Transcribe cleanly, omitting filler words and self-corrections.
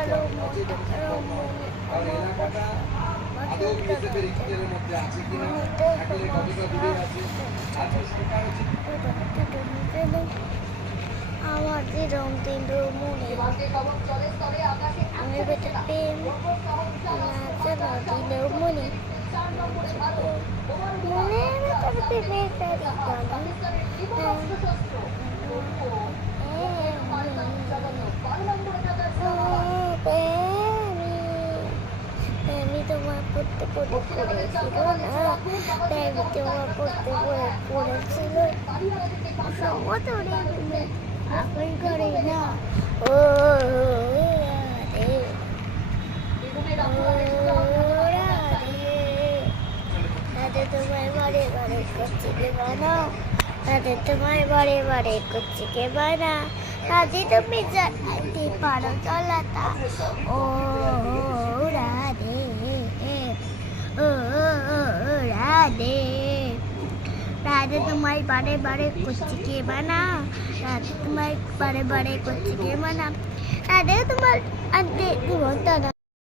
আরো আরো আর এলাকাটা আদৌ বিএসএফের ইঞ্জিনিয়ারের মধ্যে আছে কিনা, থাকলে কতটা দূরে আছে, আজকে সরকার হচ্ছে আমাদের রংতিন্দ্র মনে মনে বেটা প্রেম নাচা দিলেও মনে মনে বেটার প্রেমের আমি তোমার পড়তে পড়েছিল না, আমি তোমার পড়তে পড়েছিল এখন করে না ও রাধে তোমায় বারে বারে করছে কে বানা, রাধে তোমায় বারে বারে করছে কে বানা, রাধে তুমি জানাতে পারো চলাতা ও রাধে ও রাধে রাধে তোমায় বারে বারে করছে কে বানা, রাধে তোমায় বারে বারে করছে কে বানা, রাধে তোমার আনতে